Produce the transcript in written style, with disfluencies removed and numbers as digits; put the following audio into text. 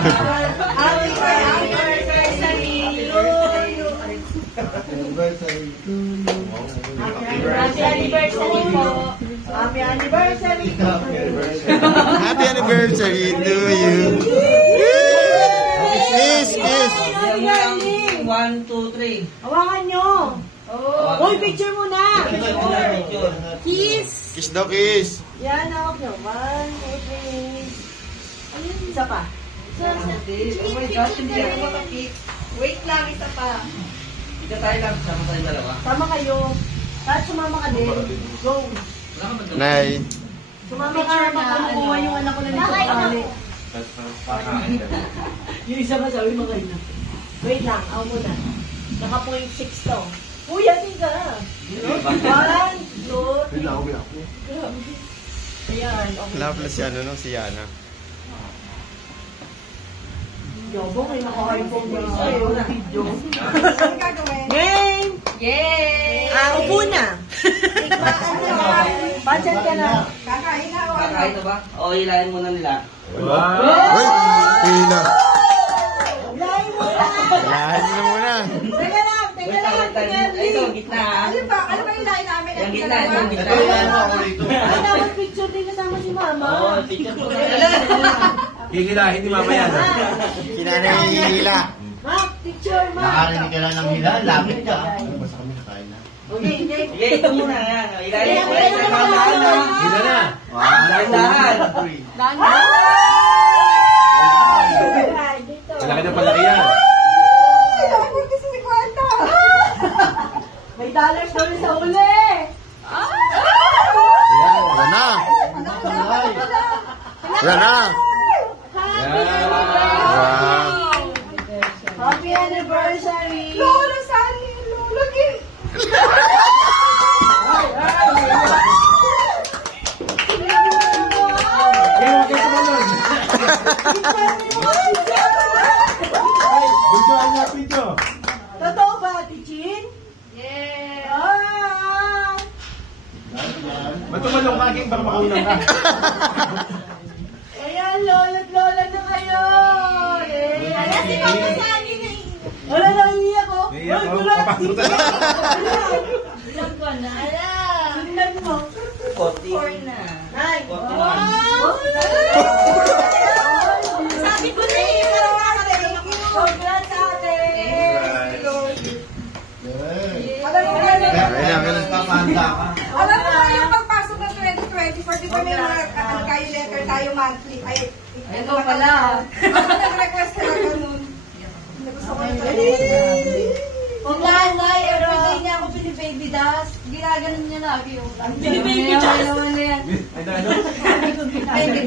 Happy anniversary po. Happy anniversary to you. Kiss, kiss. 1, 2, 3. Hawakan nyo. Uy, picture muna. Kiss. Kiss daw, kiss. Yan, hawak nyo. 1, 2, 3. Isa pa. Oh my gosh, hindi ako makakik. Wait lang, isa pa. Ika tayo lang, sama tayo dalawa. Sama kayo. Kahit sumama ka din. Go. Nay. Sumama ka na makukuha yung anak ko na nito. Yung isa ba sabi mo kayo na? Wait lang, ako muna. Naka 0.6 to. Uy, ating ka. 1, 2, 3. Ayan, okay. Wala pala si ano, no? Si Yana. Yobo, may naka-iPhone din sa'yo. Video. Game! Yay! Upo na. Panchan ka na. Kakain na. Kakain na ba? O, hilahin muna nila. Uy! Hina. Lahin mo na. Lahat na muna. Teka lang, teka lang. Ito, gitna ha. Ano ba yung lain namin? Yung gitna, yung gitna. Ay, dapat picture din kasama si Mama. Oo, picture po. Hihilahin ni Mama yan. Kinanay hila. Mak, picture, Mak. Nakarinig ka lang ng hila, lapit ka. Basta kami nakain na. Okay, okay. Sige, ito muna yan. Hilahin mo. Hila na. Dahan-dahan. Malaki ng palaki yan. May dollars daw sa uli. Wala na. Wala na. Wow. Happy anniversary! Lolo, saan yung lolo? Totoo ba, Tichin? Yeah! Ah! Ba't tumalong ka, King? Baka makaulang ka. Ayan, lolo't lola na kayo! Ayan si Mama Sani na Wala na, iiyak ko! Iiyak ko? Gulat! Papasok tayo. Ilang ko na? Sundan mo! 40 na. Ay! Wow! Wow! Sabi ko na eh, parang nakatay. Congrats, ate! Alam mo na Nagpapahanda ka. Alam mo na yung pagpasok ng 2024, di ba may mga kayo letter tayo monthly? Ay, Ito pala. ako nag-request ka lang ganun. Gusto ko ito. Kung nanay, Everyday niya ako pinibaby dust. Ginaganon niya lagi yung... Pinibaby dust? Naman na yan. Ay, ano? Baby